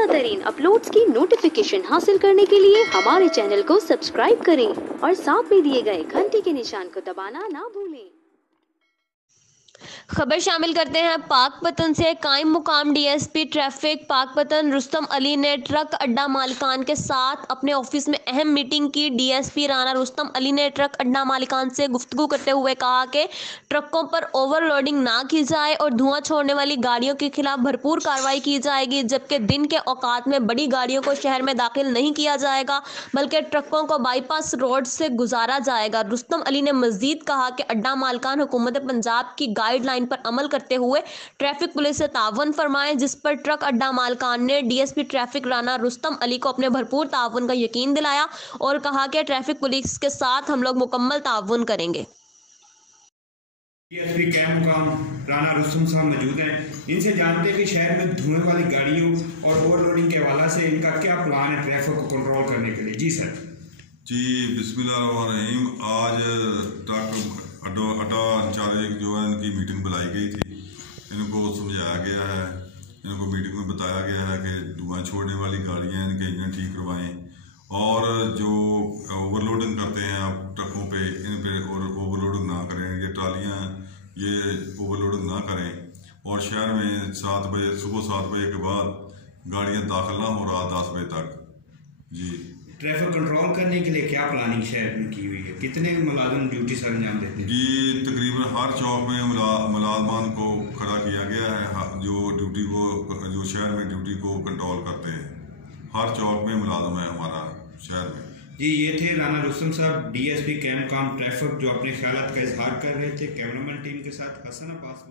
ताज़ा तरीन अपलोड्स की नोटिफिकेशन हासिल करने के लिए हमारे चैनल को सब्सक्राइब करें और साथ में दिए गए घंटी के निशान को दबाना ना भूलें। खबर शामिल करते हैं पाकपतन से। कायम मुकाम डीएसपी ट्रैफिक पाकपतन रुस्तम अली ने ट्रक अड्डा मालिकान के साथ अपने ऑफिस में अहम मीटिंग की। डीएसपी राना रुस्तम अली ने ट्रक अड्डा मालिकान से गुफ्तगू करते हुए कहा कि ट्रकों पर ओवरलोडिंग ना की जाए और धुआं छोड़ने वाली गाड़ियों के खिलाफ भरपूर कार्रवाई की जाएगी, जबकि दिन के औकात में बड़ी गाड़ियों को शहर में दाखिल नहीं किया जाएगा बल्कि ट्रकों को बाईपास रोड से गुजारा जाएगा। रुस्तम अली ने मजीद कहा कि अड्डा मालिकान हुकूमत पंजाब की गाइडलाइन पर अमल करते हुए ट्रैफिक पुलिस से तावन फरमाएं, जिस पर ट्रक अड्डा मालिकान ने डीएसपी ट्रैफिक राना रुस्तम अली को अपने भरपूर तावन का यकीन दिलाया और कहा कि ट्रैफिक पुलिस के साथ हम लोग मुकम्मल तावन करेंगे। डीएसपी कैम मुकाम राना रुस्तम साहब मौजूद हैं। इनसे जानते हैं कि शहर में धुएं वाली गाड़ियों और ओवरलोडिंग के हवाले से इनका क्या प्लान है ट्रैफिक को कंट्रोल करने के लिए। जी सर। जी बिस्मिल्लाहिर्रहमानिर्रहीम। आज ट्रक अड्डा इंचार्ज जो है इनकी मीटिंग बुलाई गई थी। इनको समझाया गया है, इनको मीटिंग में बताया गया है कि धुआं छोड़ने वाली गाड़ियाँ इनके इंजन ठीक करवाएं और जो ओवरलोडिंग करते हैं आप ट्रकों पे इन पे और ओवरलोडिंग ना करें। ये ट्रालियाँ ये ओवरलोडिंग ना करें और शहर में 7 बजे सुबह 7 बजे के बाद गाड़ियाँ दाखिल ना हो रात 10 बजे तक। जी ट्रैफिक कंट्रोल करने के लिए क्या प्लानिंग शहर में की हुई है? कितने मुलाजिम ड्यूटी से अंजाम देते हैं? जी तकरीबन हर चौक में मुलाजमान को खड़ा किया गया है जो ड्यूटी को जो शहर में ड्यूटी को कंट्रोल करते हैं। हर चौक में मुलाजिम है हमारा शहर में। जी ये थे राना रुस्तम साहब डीएसपी कैम मुकाम ट्रैफिक जो अपने ख्यालात का इजहार कर रहे थे। कैमरामैन टीम के साथ हसन अब्बास।